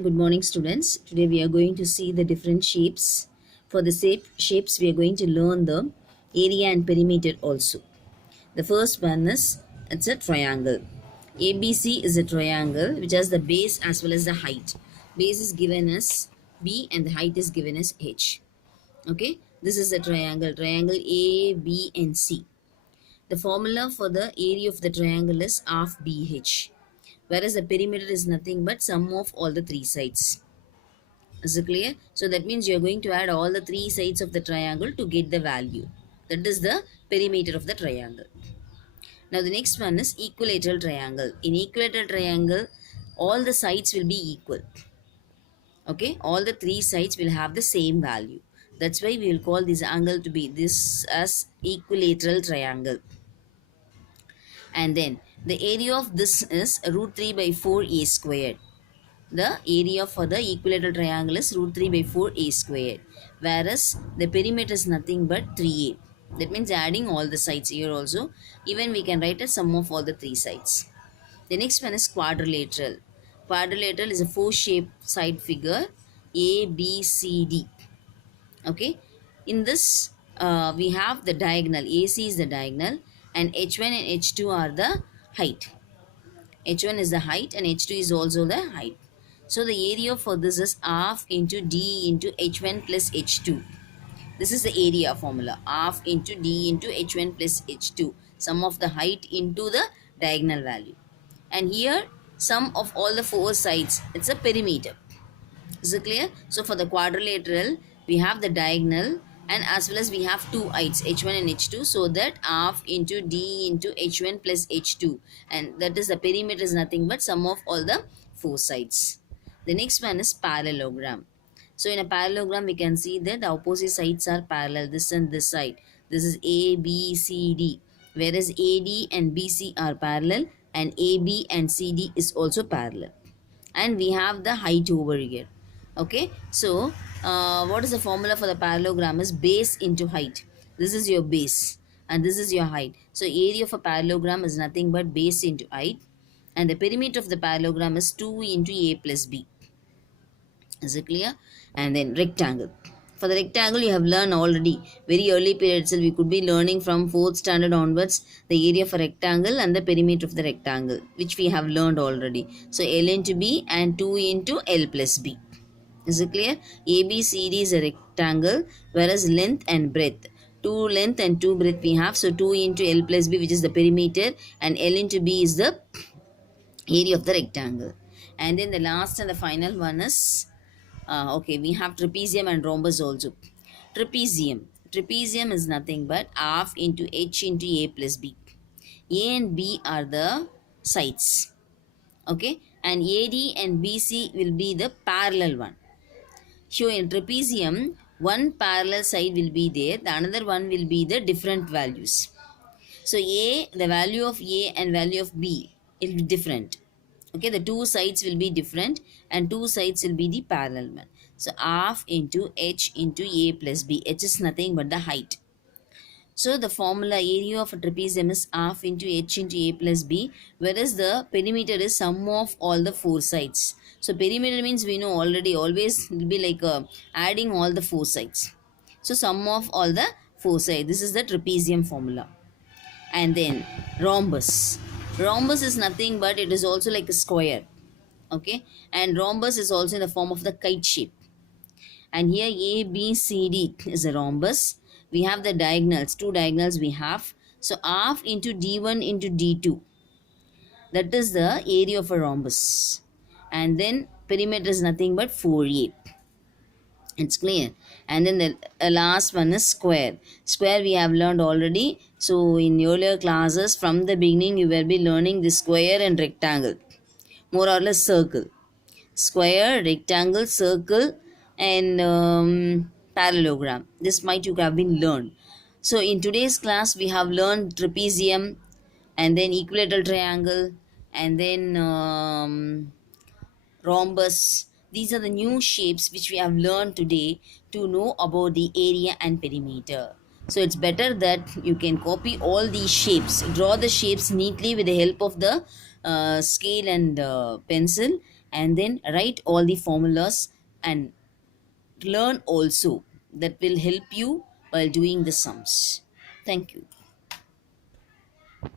Good morning, students. Today we are going to see the different shapes. For the shapes, we are going to learn the area and perimeter also. The first one is it's a triangle. ABC is a triangle which has the base as well as the height. Base is given as B and the height is given as H. Okay, this is a triangle. Triangle A, B, and C. The formula for the area of the triangle is half BH, whereas the perimeter is nothing but sum of all the three sides. Is it clear? So that means you're going to add all the three sides of the triangle to get the value. That is the perimeter of the triangle. Now the next one is equilateral triangle. In equilateral triangle, all the sides will be equal. Okay, all the three sides will have the same value. That's why we will call this angle to be this as equilateral triangle. And then the area of this is root 3 by 4 a squared. The area for the equilateral triangle is root 3 by 4 a squared, whereas the perimeter is nothing but 3a. That means adding all the sides here also. Even we can write a sum of all the three sides. The next one is quadrilateral. Quadrilateral is a four-shaped side figure A, B, C, D. Okay. In this, we have the diagonal. AC is the diagonal and H1 and H2 are the height. H1 is the height and H2 is also the height. So the area for this is half into D into H1 plus H2. This is the area formula. Half into D into H1 plus H2. Sum of the height into the diagonal value. And here sum of all the four sides. It's a perimeter. Is it clear? So for the quadrilateral, we have the diagonal and as well as we have two heights H1 and H2, so that half into D into H1 plus H2, and that is the perimeter is nothing but sum of all the four sides. The next one is parallelogram. So in a parallelogram we can see that the opposite sides are parallel, this and this side. This is A, B, C, D, whereas AD and BC are parallel and AB and CD is also parallel, and we have the height over here. Okay, so what is the formula for the parallelogram is base into height. This is your base and this is your height. So area of a parallelogram is nothing but base into height, and the perimeter of the parallelogram is 2 into A plus B. Is it clear? And then rectangle. For the rectangle, you have learned already. Very early period itself, we could be learning from 4th standard onwards the area for rectangle and the perimeter of the rectangle, which we have learned already. So L into B and 2 into L plus B. Is it clear? ABCD is a rectangle, whereas length and breadth. 2 length and 2 breadth we have. So 2 into L plus B, which is the perimeter, and L into B is the area of the rectangle. And then the last and the final one is okay, we have trapezium and rhombus also. Trapezium is nothing but half into H into A plus B. A and B are the sides. Okay, and AD and BC will be the parallel one. So in trapezium, one parallel side will be there, the another one will be the different values. So A, the value of A and value of B will be different. Okay, the two sides will be different and two sides will be the parallel one. So half into H into A plus B. H is nothing but the height. So the formula area of a trapezium is half into H into A plus B, whereas the perimeter is sum of all the four sides. So perimeter means we know already, always will be like adding all the four sides. So sum of all the four sides. This is the trapezium formula. And then rhombus. Rhombus is nothing but it is also like a square. Okay, and rhombus is also in the form of the kite shape. And here A, B, C, D is a rhombus. We have the diagonals, two diagonals we have. So half into D1 into D2. That is the area of a rhombus. And then perimeter is nothing but 4A. It's clear. And then the last one is square. Square we have learned already. So in earlier classes, from the beginning you will be learning the square and rectangle. More or less circle. Square, rectangle, circle, and parallelogram. This might you have been learned. So in today's class we have learned trapezium and then equilateral triangle and then rhombus. These are the new shapes which we have learned today to know about the area and perimeter. So it's better that you can copy all these shapes, draw the shapes neatly with the help of the scale and pencil, and then write all the formulas and learn also. That will help you while doing the sums. Thank you.